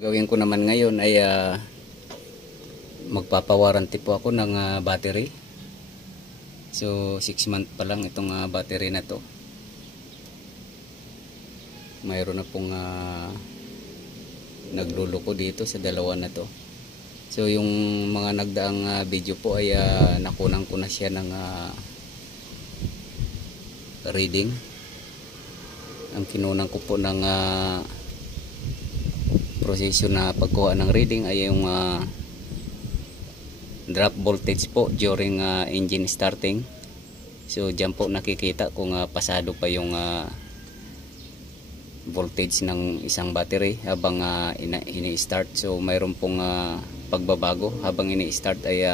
Gagawin ko naman ngayon ay magpapawaranty po ako ng battery. So 6 month pa lang itong battery na to. Mayroon na pong nagluluko dito sa dalawa na to. So yung mga nagdaang video po ay nakunan ko na siya ng reading. Ang kinunan ko po ng proseso na pagkuha ng reading ay yung drop voltage po during engine starting. So dyan po nakikita kung pasado pa yung voltage ng isang battery habang ini-start. So mayroon pong pagbabago habang ini-start ay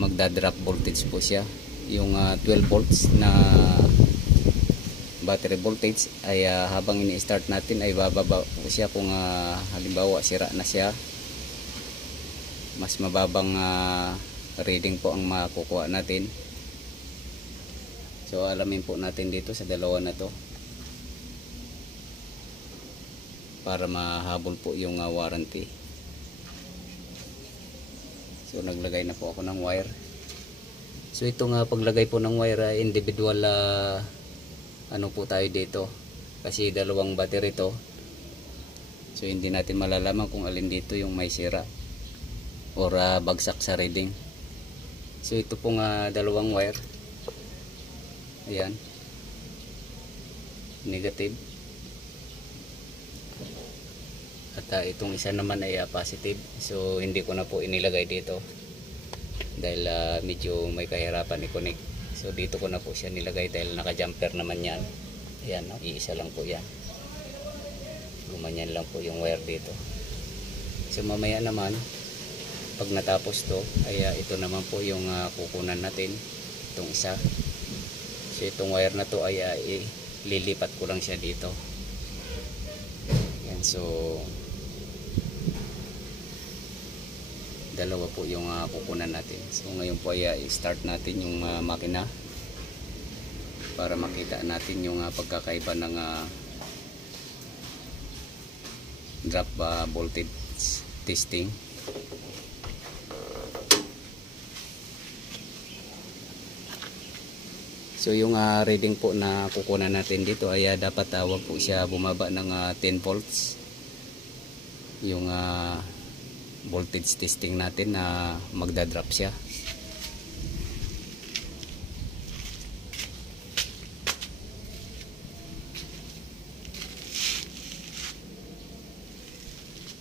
magda-drop voltage po siya. Yung 12 volts na battery voltage ay habang ini-start natin ay bababa po siya kung halimbawa sira na siya. Mas mababang reading po ang makukuha natin. So alamin po natin dito sa dalawa na to para mahabol po yung warranty. So naglagay na po ako ng wire. So itong paglagay po ng wire individual ano po tayo dito kasi dalawang battery to. So hindi natin malalaman kung alin dito yung may sira or bagsak sa reading. So ito pong dalawang wire, ayan, negative, at itong isa naman ay positive. So hindi ko na po inilagay dito dahil medyo may kahirapan i-connect. So dito ko na po siya nilagay dahil naka-jumper naman yan. Ayan, no? Iisa lang po yan. Gumanyan lang po yung wire dito. So mamaya naman pag natapos to ay ito naman po yung kukunan natin, itong isa. So itong wire na to ay lilipat ko lang siya dito. Ayan, so dalawa po yung kukunan natin. So ngayon po ay start natin yung makina para makita natin yung pagkakaiba ng drop voltage testing. So yung reading po na kukunan natin dito ay dapat wag po siya bumaba ng 10 volts. Yung voltage testing natin na magda-drop siya.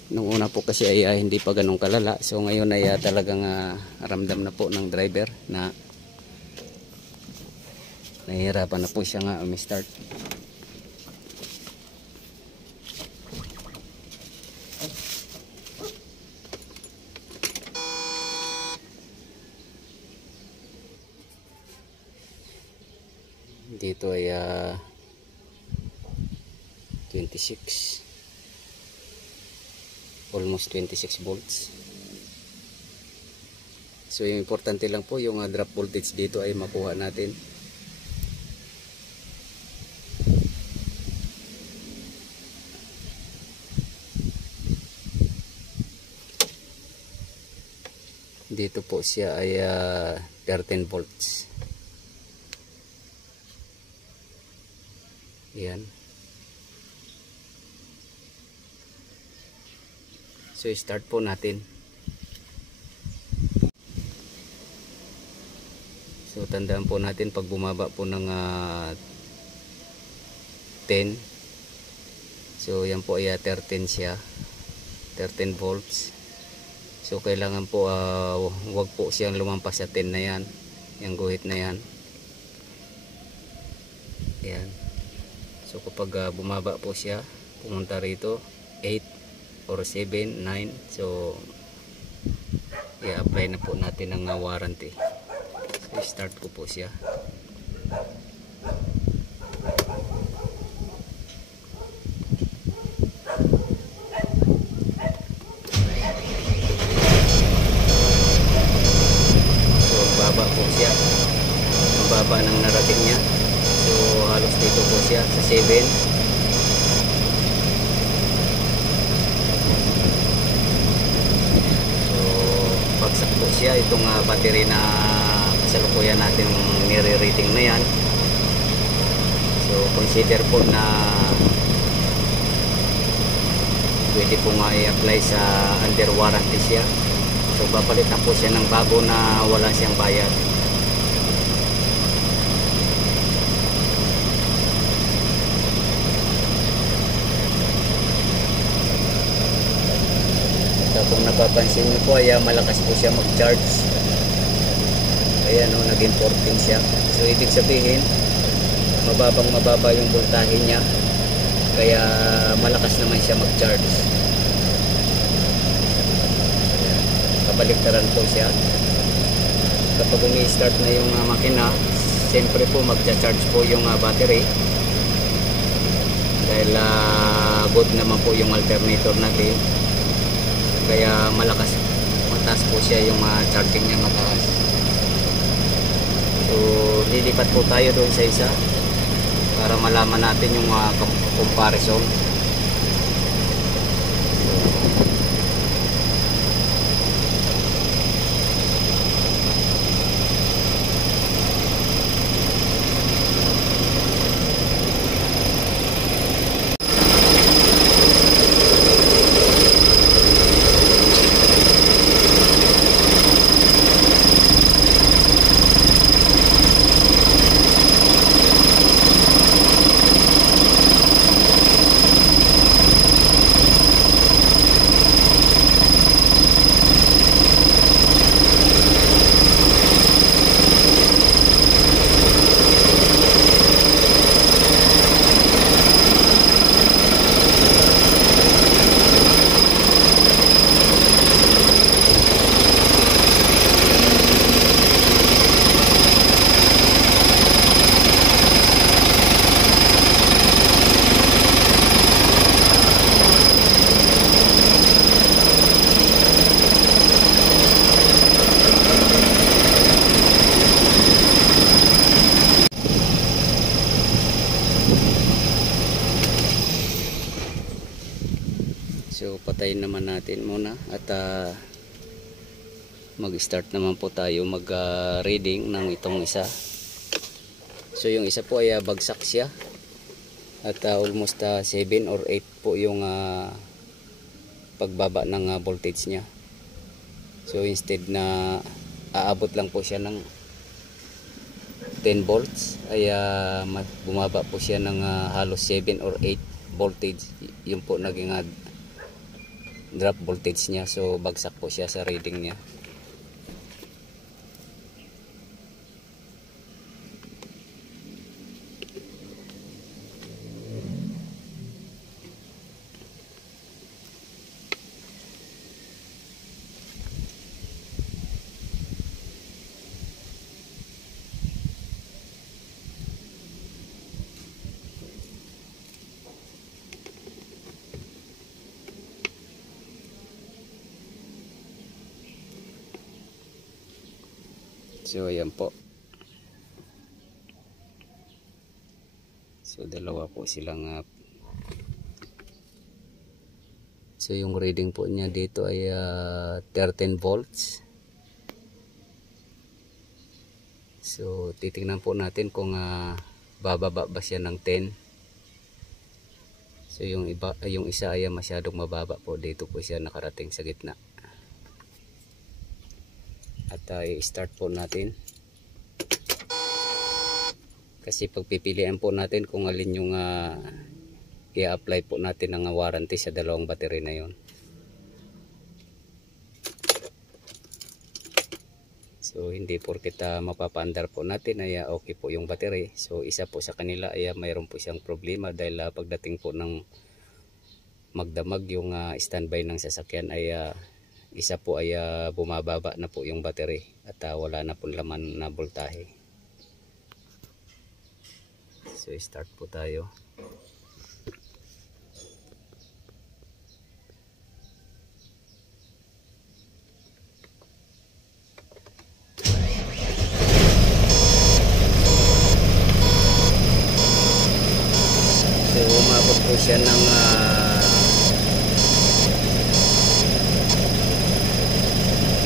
Nung una po kasi ay hindi pa ganun kalala. So ngayon ay talagang ramdam na po ng driver na nahihirapan na po siya start. Dito ay 26, almost 26 volts. So yung importante lang po yung drop voltage dito ay makuha natin. Dito po siya ay 13 volts. Ayan. So start po natin. So tandaan po natin pag bumaba po ng 10. So yan po ay 13 siya. 13 volts. So kailangan po wag po siyang lumampas sa 10 na yan. Yung guhit na yan. Ayan. So kapag bumaba po siya, pumunta rito 8 or 7, 9. So i-apply na po natin ang warranty. So start ko po siya. Baba ng narating niya. So halos dito po siya sa 7. siya, itong battery na kasalukuyan natin nire-reading na yan. So consider po na pwede po nga i-apply sa under warranty siya. So papalitan po siya ng bago na wala siyang bayad. So kung napapansin nyo po ay malakas po siya mag-charge. Ayan o, naging 14 siya. So ibig sabihin mababa yung voltahe niya, kaya malakas naman siya mag-charge. Kabaliktaran po siya. Kapag umi-start na yung makina, siyempre po mag-charge po yung battery dahil good naman po yung alternator natin, kaya mataas po siya yung charging niya, mataas. So lilipat po tayo doon sa isa para malaman natin yung comparison. So patayin naman natin muna at mag-start naman po tayo mag-reading ng itong isa. So yung isa po ay bagsak siya at almost 7 or 8 po yung pagbaba ng voltage niya. So instead na aabot lang po siya ng 10 volts ay bumaba po siya ng halos 7 or 8 voltage. Yun po naging drop voltage niya. So bagsak po siya sa reading niya. So ayan po. So dalawa po silang so yung reading po niya dito ay 13 volts. So titingnan po natin kung bababa ba siya ng 10. So yung isa ay masyadong mababa po, dito po siya nakarating sa gitna. At i-start po natin. Kasi pagpipilian po natin kung alin yung i-apply po natin ng warranty sa dalawang battery na yon. So hindi porket mapapaandar po natin ay okay po yung battery. So isa po sa kanila ay mayroon po siyang problema dahil pagdating po ng magdamag yung standby ng sasakyan ay isa po ay bumababa na po yung battery at wala na po laman na voltahe. So start po tayo. So umabot po siya ng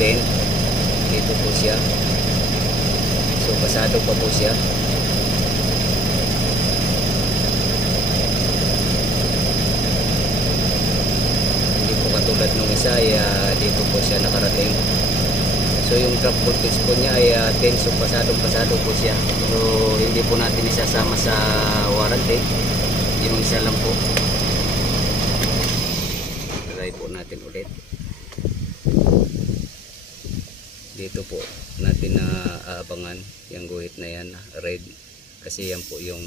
10. siya. So pasado pa po siya. Hindi po katulad nung isa ay dito po siya nakarating. So yung drop voltage po niya ay 10, so pasado po siya. So hindi po natin isasama sa warranty. Yung isa lang po. Try po natin ulit. Dito po natin na aabangan yung guhit na yan, red, kasi yan po yung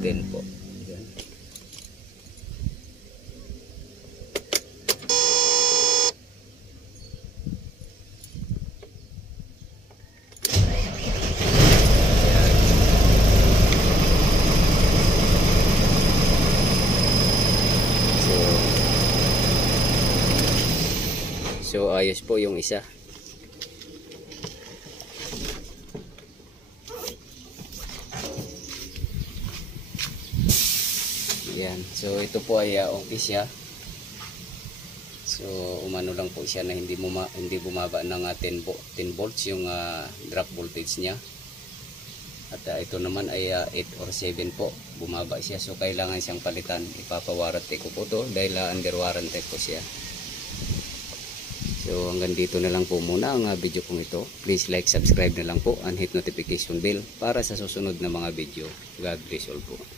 10 po. Yan. So ayos po yung isa. Yan. So ito po ay okay siya. So umano lang po siya na hindi bumaba ng 10 volts yung drop voltage niya. At ito naman ay 8 or 7 po. Bumaba siya. So kailangan siyang palitan. Ipapawarranty ko po to dahil under warranty po siya. So hanggang dito na lang po muna ang video kong ito. Please like, subscribe na lang po and hit notification bell para sa susunod na mga video. God bless all po.